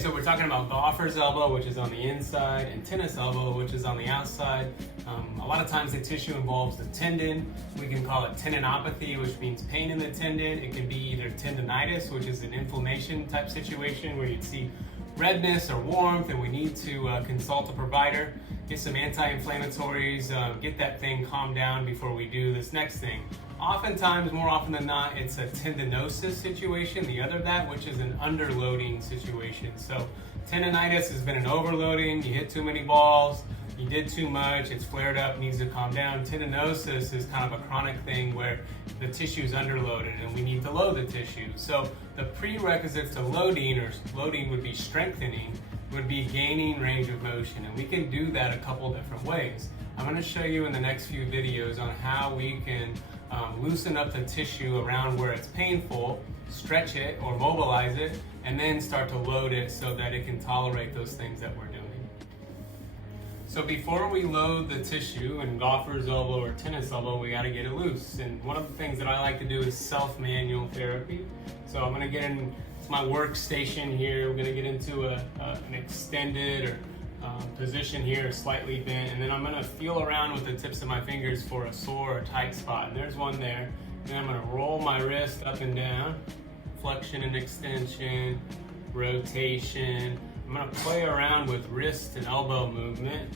so we're talking about golfer's elbow, which is on the inside, and tennis elbow, which is on the outside. A lot of times the tissue involves the tendon. We can call it tendinopathy, which means pain in the tendon. It can be either tendinitis, which is an inflammation type situation where you'd see redness or warmth, and we need to consult a provider, get some anti-inflammatories, get that thing calmed down before we do this next thing. Oftentimes, more often than not, it's a tendinosis situation, the other that, which is an underloading situation. So tendinitis has been an overloading, you hit too many balls, you did too much, it's flared up, needs to calm down. Tendinosis is kind of a chronic thing where the tissue is underloaded and we need to load the tissue. So the prerequisites to loading, or loading would be strengthening, would be gaining range of motion. And we can do that a couple different ways. I'm going to show you in the next few videos on how we can loosen up the tissue around where it's painful, stretch it or mobilize it, and then start to load it so that it can tolerate those things that we're doing. So before we load the tissue in golfer's elbow or tennis elbow, we got to get it loose. And one of the things that I like to do is self-manual therapy. So I'm going to get in, it's my workstation here, we're going to get into an extended or position here, slightly bent, and then I'm going to feel around with the tips of my fingers for a sore or tight spot. And there's one there. And then I'm going to roll my wrist up and down, flexion and extension, rotation. I'm going to play around with wrist and elbow movement,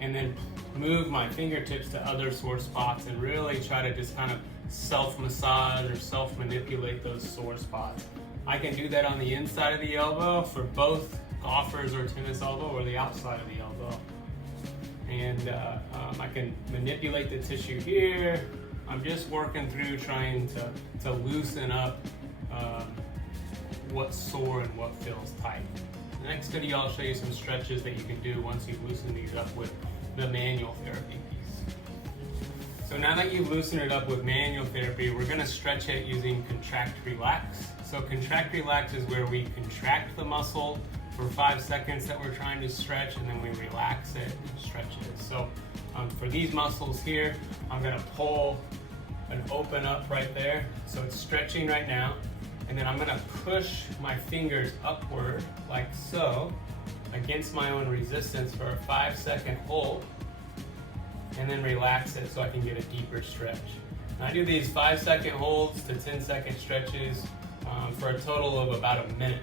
and then move my fingertips to other sore spots and really try to just kind of self-massage or self-manipulate those sore spots. I can do that on the inside of the elbow for both golfer's or tennis elbow, or the outside of the elbow. And I can manipulate the tissue here. I'm just working through trying to loosen up what's sore and what feels tight. The next video I'll show you some stretches that you can do once you've loosened these up with the manual therapy piece. So now that you've loosened it up with manual therapy, we're going to stretch it using contract relax. So contract relax is where we contract the muscle for 5 seconds that we're trying to stretch, and then we relax it and stretch it. So for these muscles here, I'm going to pull and open up right there. So it's stretching right now. And then I'm going to push my fingers upward like so against my own resistance for a 5-second hold, and then relax it so I can get a deeper stretch. And I do these 5-second holds to 10-second stretches for a total of about a minute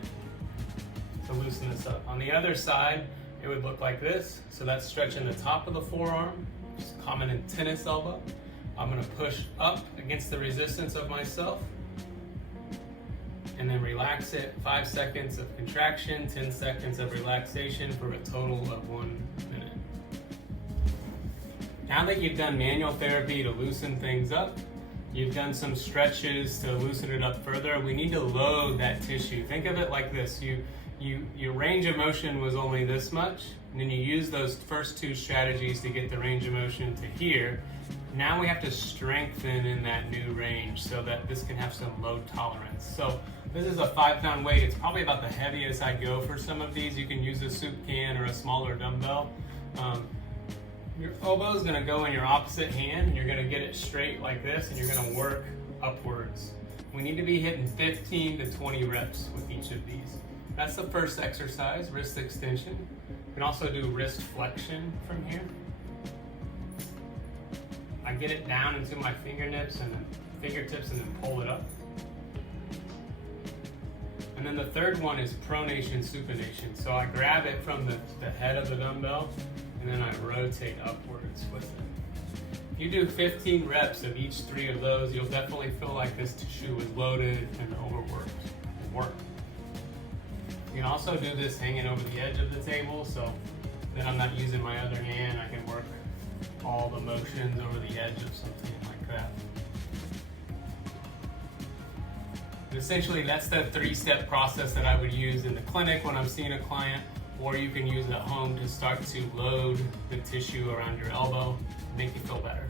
to loosen this up. On the other side, it would look like this. So that's stretching the top of the forearm, which is common in tennis elbow. I'm going to push up against the resistance of myself, and then relax it. 5 seconds of contraction, 10 seconds of relaxation for a total of 1 minute. Now that you've done manual therapy to loosen things up, you've done some stretches to loosen it up further, we need to load that tissue. Think of it like this. Your range of motion was only this much, and then you use those first two strategies to get the range of motion to here. Now we have to strengthen in that new range so that this can have some load tolerance. So this is a 5-pound weight. It's probably about the heaviest I go for some of these. You can use a soup can or a smaller dumbbell. Your elbow is going to go in your opposite hand, and you're going to get it straight like this, and you're going to work upwards. We need to be hitting 15 to 20 reps with each of these. That's the first exercise, wrist extension. You can also do wrist flexion from here. I get it down into my fingertips and then pull it up. And then the third one is pronation supination. So I grab it from the head of the dumbbell, and then I rotate upwards with it. If you do 15 reps of each 3 of those, you'll definitely feel like this tissue is loaded and overworked and worked. You can also do this hanging over the edge of the table, so then I'm not using my other hand. I can work all the motions over the edge of something like that. And essentially, that's the 3-step process that I would use in the clinic when I'm seeing a client, or you can use it at home to start to load the tissue around your elbow, make you feel better.